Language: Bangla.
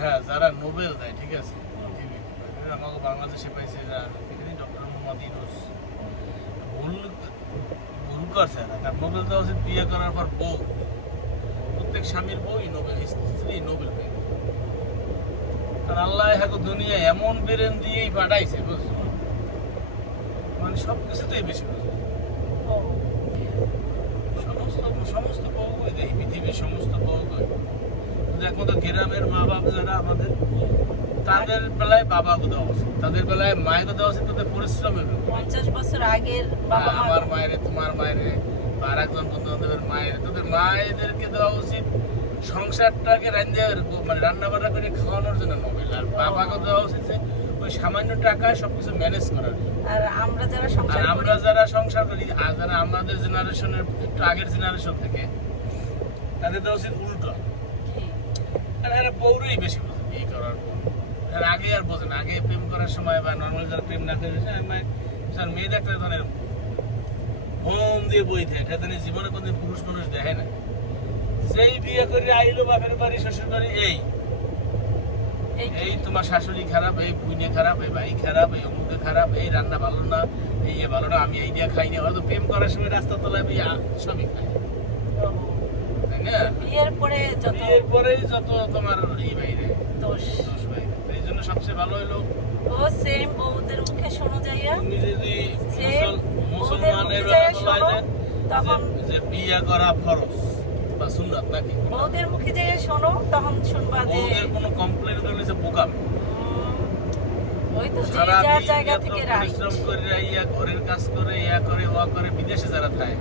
হ্যাঁ, যারা নোবেল দেয়, ঠিক আছে, আমাকে বাংলাদেশে পাইছে ডক্টর মোহাম্মদ ইউনূস। ভুল ভুল করছে না, কারণ নোবেল দেওয়া উচিত বিয়ে করার পর বউ, প্রত্যেক স্বামীর বউই নোবেল, স্ত্রী নোবেল পেয়ে। আর আল্লাহ এখন দুনিয়া এমন বেরেন দিয়েই পাঠাইছে, বুঝছো, মানে সব কিছুতেই বেশি বুঝলো। সমস্ত সমস্ত বউই দেয়, পৃথিবীর সমস্ত বউই। একমাত্র গ্রামের মা বাপ যারা আমাদের, তাদের বেলায় বাবা দেওয়া উচিত, তাদের বেলায় মায়ের দেওয়া উচিত, তাদের পরিশ্রমের 50 বছর আগের বাবা মা, আমার মায়ের, তোমার মায়ের, বা আর একজন বন্ধুদের মায়ের, তাদের মায়েদেরকে দেওয়া উচিত সংসারটাকে মানে রান্না বান্না করে খাওয়ানোর জন্য নোবেল। আর বাবাকে দেওয়া উচিত যে ওই সামান্য টাকায় সবকিছু ম্যানেজ করার। আর আমরা যারা সংসার আর করি, আমরা যারা সংসার করি, আর যারা আমাদের জেনারেশনের একটু আগের জেনারেশন থেকে, তাদের দেওয়া উচিত উল্টো। আর এরা বউরই বেশি বোঝে বিয়ে করার পর। আর আগে আর বোঝে না, আগে প্রেম করার সময় বা নর্মাল যারা প্রেম না করে মেয়েদের একটা ধরনের হোম দিয়ে বই থাকে, এটা জীবনে কোনদিন পুরুষ মানুষ দেখে না। যেই বিয়ে করে আইলো বাপের বাড়ি শ্বশুর বাড়ি, এই তোমার শাশুড়ি খারাপ, এই বুইনে খারাপ, এই ভাই খারাপ, এই অমুকে খারাপ, এই রান্না ভালো না, এই ভালো না, আমি এই দিয়ে খাই না। হয়তো প্রেম করার সময় রাস্তা তলায় সবই খাই, তাই না? বিয়ের পরেই যত তোমার এই বাইরে দোষ। বাইরে। এই জন্য সবচেয়ে ভালো হলো ও সেম বউদের মুখে শোনো যাইয়া, তুমি যদি মুসলমানের তখন যে বিয়ে করা ফরজ বা সুন্নাত নাকি, বউদের মুখে যাইয়া শোনো, তখন শুনবা যে বউদের কোনো কমপ্লেন করলে যে বোকামি। ওই তো যে যার জায়গা থেকে পরিশ্রম করে ঘরের কাজ করে, করে বিদেশে যারা থাকে,